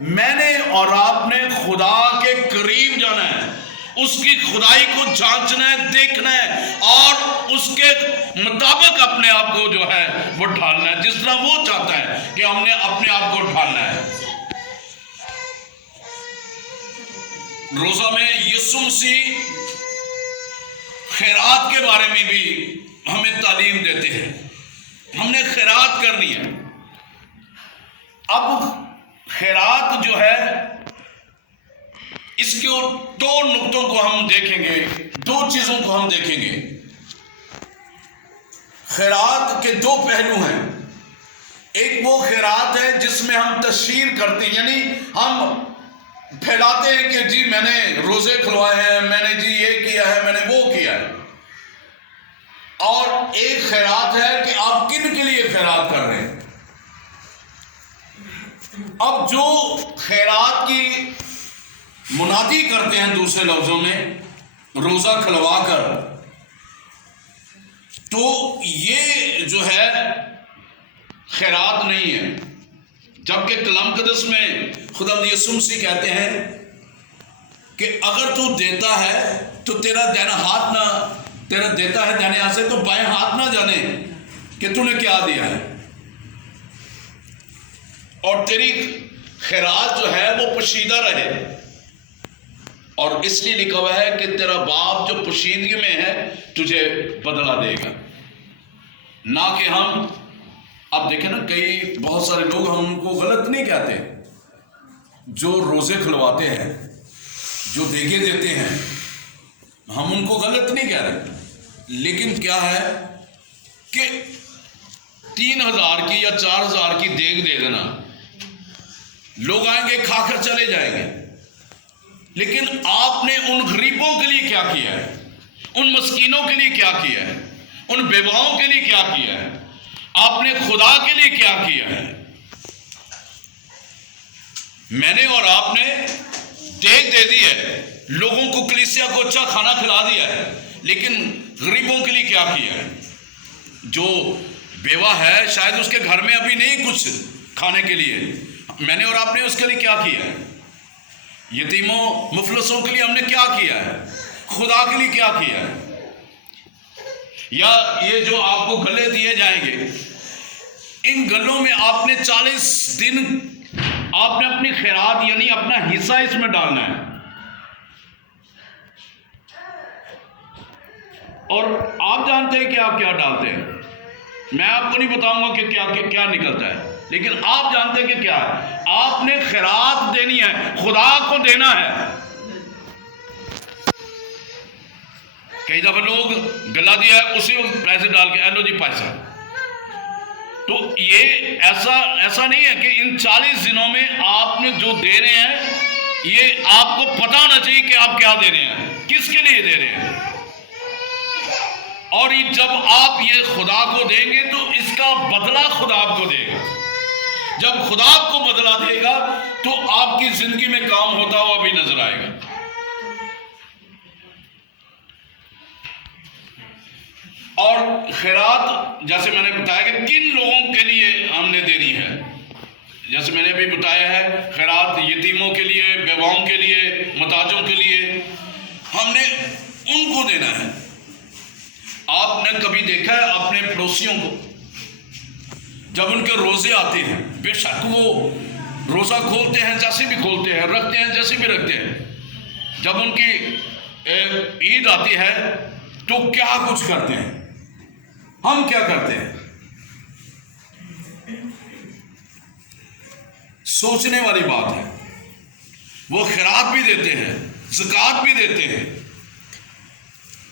میں نے اور آپ نے خدا کے قریب جانا ہے، اس کی خدائی کو جانچنا ہے، دیکھنا ہے، اور اس کے مطابق اپنے آپ کو جو ہے وہ ڈھالنا ہے، جس طرح وہ چاہتا ہے کہ ہم نے اپنے آپ کو ڈھالنا ہے۔ روزہ میں یسوع مسیح خیرات کے بارے میں بھی ہمیں تعلیم دیتے ہیں، ہم نے خیرات کرنی ہے۔ اب خیرات جو ہے اس کے دو نقطوں کو ہم دیکھیں گے، دو چیزوں کو ہم دیکھیں گے۔ خیرات کے دو پہلو ہیں، ایک وہ خیرات ہے جس میں ہم تشہیر کرتے ہیں، یعنی ہم پھیلاتے ہیں کہ جی میں نے روزے کھلوائے ہیں، میں نے جی یہ کیا ہے، میں نے وہ کیا ہے۔ اور ایک خیرات ہے کہ آپ کن کے لیے خیرات کر رہے ہیں۔ اب جو خیرات کی منادی کرتے ہیں دوسرے لفظوں میں روزہ کھلوا کر، تو یہ جو ہے خیرات نہیں ہے، جبکہ کلام مقدس میں خدا یسوع مسیح کہتے ہیں کہ اگر تو دیتا ہے تو تیرا دائنا ہاتھ نہ، تیرا دیتا ہے دائنے ہاتھ سے تو بائیں ہاتھ نہ جانے کہ تو نے کیا دیا ہے، اور تیری خیرات جو ہے وہ پوشیدہ رہے۔ اور اس لیے لکھا ہوا ہے کہ تیرا باپ جو پوشیدگی میں ہے تجھے بدلہ دے گا، نہ کہ ہم اب دیکھیں نا، کئی بہت سارے لوگ ہم ان کو غلط نہیں کہتے، جو روزے کھلواتے ہیں، جو دیگے دیتے ہیں، ہم ان کو غلط نہیں کہہ رہے، لیکن کیا ہے کہ 3000 کی یا 4000 کی دیگ دے دینا، لوگ آئیں گے کھا کر چلے جائیں گے، لیکن آپ نے ان غریبوں کے لیے کیا کیا ہے، ان مسکینوں کے لیے کیا کیا ہے، ان بیواؤں کے لیے کیا کیا ہے، آپ نے خدا کے لیے کیا کیا ہے۔ میں نے اور آپ نے دیگ دے دی ہے، لوگوں کو کلیسیا کو اچھا کھانا کھلا دیا ہے، لیکن غریبوں کے لیے کیا کیا ہے؟ جو بیوہ ہے شاید اس کے گھر میں ابھی نہیں کچھ کھانے کے لیے، میں نے اور آپ نے اس کے لیے کیا کیا ہے؟ یتیموں مفلسوں کے لیے ہم نے کیا کیا ہے؟ خدا کے لیے کیا کیا ہے؟ یا یہ جو آپ کو گلے دیے جائیں گے، ان گلوں میں آپ نے 40 دن آپ نے اپنی خیرات یعنی اپنا حصہ اس میں ڈالنا ہے، اور آپ جانتے ہیں کہ آپ کیا ڈالتے ہیں، میں آپ کو نہیں بتاؤں گا کہ کیا نکلتا ہے، لیکن آپ جانتے ہیں کہ کیا ہے۔ آپ نے خیرات دینی ہے، خدا کو دینا ہے۔ کئی دفعہ لوگ گلا دیا ہے اسی وقت پیسے ڈال کے ایلو جی پیسہ، تو یہ ایسا نہیں ہے کہ ان 40 دنوں میں آپ نے جو دے رہے ہیں، یہ آپ کو پتا ہونا چاہیے کہ آپ کیا دے رہے ہیں، کس کے لیے دے رہے ہیں، اور جب آپ یہ خدا کو دیں گے تو اس کا بدلہ خدا آپ کو دے گا۔ جب خدا آپ کو بدلہ دے گا تو آپ کی زندگی میں کام ہوتا ہوا بھی نظر آئے گا۔ اور خیرات جیسے میں نے بتایا کہ کن لوگوں کے لیے ہم نے دینی ہے، جیسے میں نے بھی بتایا ہے خیرات یتیموں کے لیے، بیواؤں کے لیے، محتاجوں کے لیے، ہم نے ان کو دینا ہے۔ آپ نے کبھی دیکھا ہے اپنے پڑوسیوں کو جب ان کے روزے آتے ہیں، بے شک وہ روزہ کھولتے ہیں جیسے بھی کھولتے ہیں، رکھتے ہیں جیسے بھی رکھتے ہیں، جب ان کی عید آتی ہے تو کیا کچھ کرتے ہیں، ہم کیا کرتے ہیں؟ سوچنے والی بات ہے۔ وہ خیرات بھی دیتے ہیں، زکوٰۃ بھی دیتے ہیں،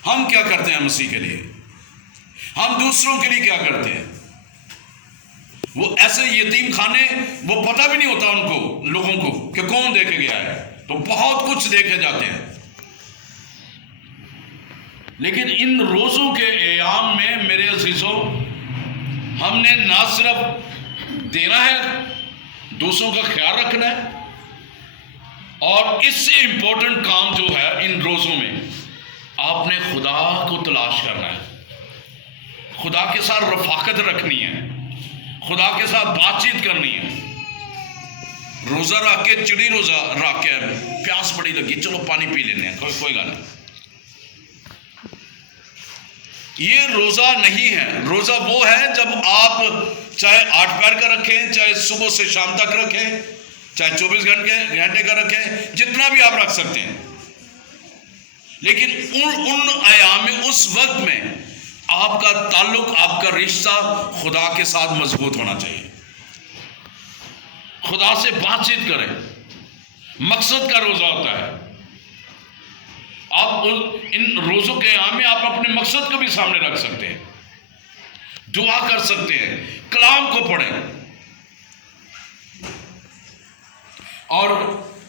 ہم کیا کرتے ہیں مسیح کے لیے؟ ہم دوسروں کے لیے کیا کرتے ہیں؟ وہ ایسے یتیم خانے وہ پتہ بھی نہیں ہوتا ان کو، لوگوں کو کہ کون دے کے گیا ہے، تو بہت کچھ دے کے جاتے ہیں، لیکن ان روزوں کے ایام میں میرے عزیزوں ہم نے نہ صرف دینا ہے، دوسروں کا خیال رکھنا ہے، اور اس سے امپورٹنٹ کام جو ہے ان روزوں میں آپ نے خدا کو تلاش کرنا ہے، خدا کے ساتھ رفاقت رکھنی ہے، خدا کے ساتھ بات چیت کرنی ہے۔ روزہ رکھ کے چڑی روزہ رکھ کے پیاس بڑی لگی چلو پانی پی لینے کوئی گل نہیں. یہ روزہ نہیں ہے. روزہ وہ ہے جب آپ چاہے 8 پہر کا رکھیں, چاہے صبح سے شام تک رکھیں, چاہے 24 گھنٹے کا رکھیں, جتنا بھی آپ رکھ سکتے ہیں. لیکن ان ایام میں, اس وقت میں آپ کا تعلق, آپ کا رشتہ خدا کے ساتھ مضبوط ہونا چاہیے. خدا سے بات چیت کریں. مقصد کا روزہ ہوتا ہے. آپ ان روزوں کے ایام میں آپ اپنے مقصد کو بھی سامنے رکھ سکتے ہیں, دعا کر سکتے ہیں, کلام کو پڑھیں. اور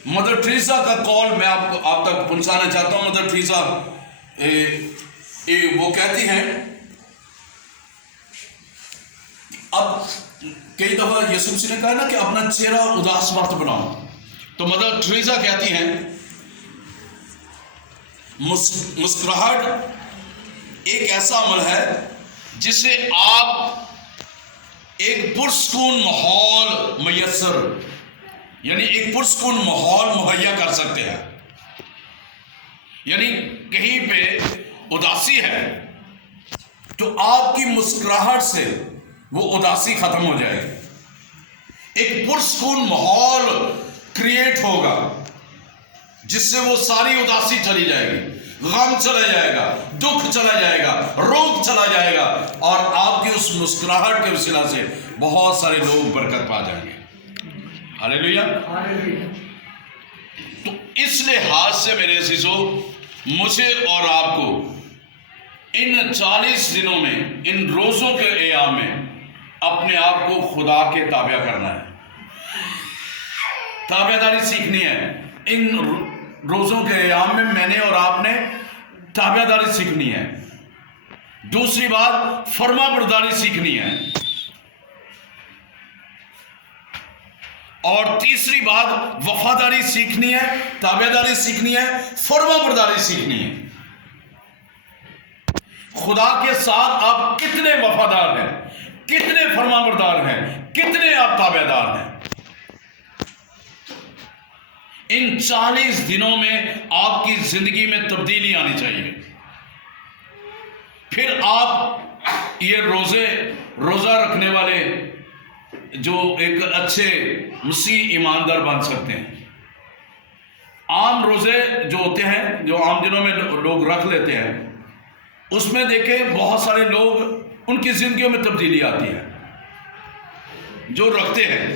مدر ٹریسا کا قول میں آپ تک پہنچانا چاہتا ہوں. مدر ٹریسا وہ کہتی ہیں, اب کئی دفعہ یسوع مسیح نے کہا نا کہ اپنا چہرہ اداس مت بناؤ, تو مدر ٹریسا کہتی ہیں مسکراہٹ ایک ایسا عمل ہے جسے آپ ایک پرسکون ماحول میسر, یعنی ایک پرسکون ماحول مہیا کر سکتے ہیں. یعنی کہیں پہ اداسی ہے تو آپ کی مسکراہٹ سے وہ اداسی ختم ہو جائے گی. ایک پرسکون ماحول کریٹ ہوگا جس سے وہ ساری اداسی چلی جائے گی, غم چلا جائے گا, دکھ چلا جائے گا, روگ چلا جائے گا, اور آپ کی اس مسکراہٹ کے وسیلہ سے بہت سارے لوگ برکت پا جائیں گے. ہاللیلویا. تو اس لحاظ سے میرے عزیزو, مجھے اور آپ کو ان 40 دنوں میں, ان روزوں کے ایام میں اپنے آپ کو خدا کے تابع کرنا ہے, تابع داری سیکھنی ہے. ان روزوں کے ایام میں میں نے اور آپ نے تابع داری سیکھنی ہے. دوسری بات فرما برداری سیکھنی ہے. اور تیسری بات وفاداری سیکھنی ہے, تابع داری سیکھنی ہے, فرما برداری سیکھنی ہے. خدا کے ساتھ آپ کتنے وفادار ہیں, کتنے فرما بردار ہیں, کتنے آپ تابع دار ہیں. ان 40 دنوں میں آپ کی زندگی میں تبدیلی آنی چاہیے. پھر آپ یہ روزہ رکھنے والے جو ایک اچھے مسیح ایماندار بن سکتے ہیں. عام روزے جو ہوتے ہیں, جو عام دنوں میں لوگ رکھ لیتے ہیں, اس میں دیکھیں بہت سارے لوگ, ان کی زندگیوں میں تبدیلی آتی ہے جو رکھتے ہیں.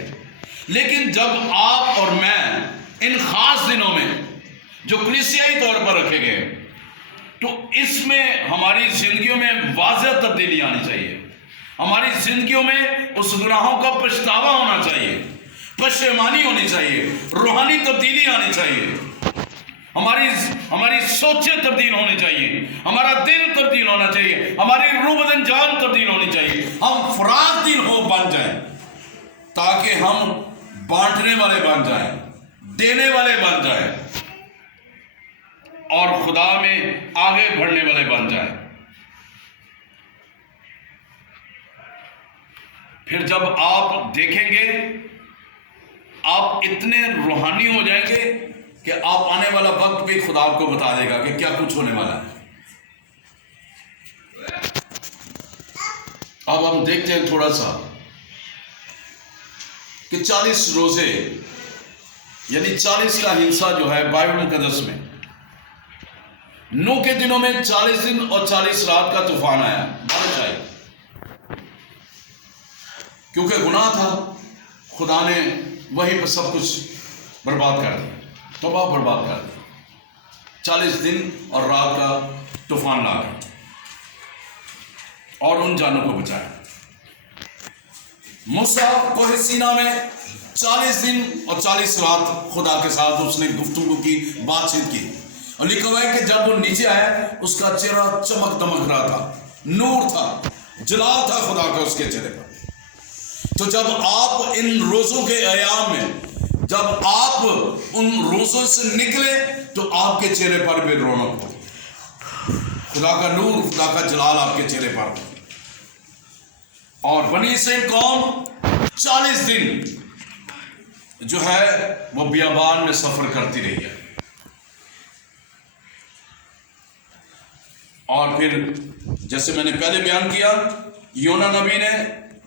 لیکن جب آپ اور میں ان خاص دنوں میں جو کلیسیائی طور پر رکھے گئے, تو اس میں ہماری زندگیوں میں واضح تبدیلی آنی چاہیے. ہماری زندگیوں میں اس گناہوں کا پچھتاوا ہونا چاہیے, پشیمانی ہونی چاہیے, روحانی تبدیلی آنی چاہیے. ہماری سوچیں تبدیل ہونی چاہیے, ہمارا دل تبدیل ہونا چاہیے, ہماری روح بدن جان تبدیل ہونی چاہیے. ہم فرات دل بن جائیں تاکہ ہم بانٹنے والے بن جائیں, دینے والے بن جائیں, اور خدا میں آگے بڑھنے والے بن جائیں. پھر جب آپ دیکھیں گے, آپ اتنے روحانی ہو جائیں گے کہ آپ آنے والا وقت بھی خدا آپ کو بتا دے گا کہ کیا کچھ ہونے والا ہے. اب ہم دیکھتے ہیں تھوڑا سا کہ 40 روزے یعنی 40 کا ہنسا جو ہے بائبل مقدس میں, نوح کے دنوں میں 40 دن اور 40 رات کا طوفان آیا, بارش آئی, کیونکہ گناہ تھا. خدا نے وہیں پہ سب کچھ برباد کر دیا, تباہ برباد کر دیا. 40 دن اور رات کا طوفان لا گیا اور ان جانوں کو بچایا. موسیٰ کوہ سینا میں 40 دن اور 40 رات خدا کے ساتھ اس نے گفتگو کی, بات چیت کی, اور لکھا ہوا ہے کہ جب وہ نیچے آیا اس کا چہرہ چمک دمک رہا تھا, نور تھا, جلال تھا خدا کا اس کے چہرے پر. تو جب آپ ان روزوں کے ایام میں, جب آپ ان روزوں سے نکلے تو آپ کے چہرے پر بھی رونق ہو, خدا کا نور, خدا کا جلال آپ کے چہرے پر. اور بنی اسرائیل قوم 40 دن جو ہے وہ بیابان میں سفر کرتی رہی ہے، اور پھر جیسے میں نے پہلے بیان کیا، یونا نبی نے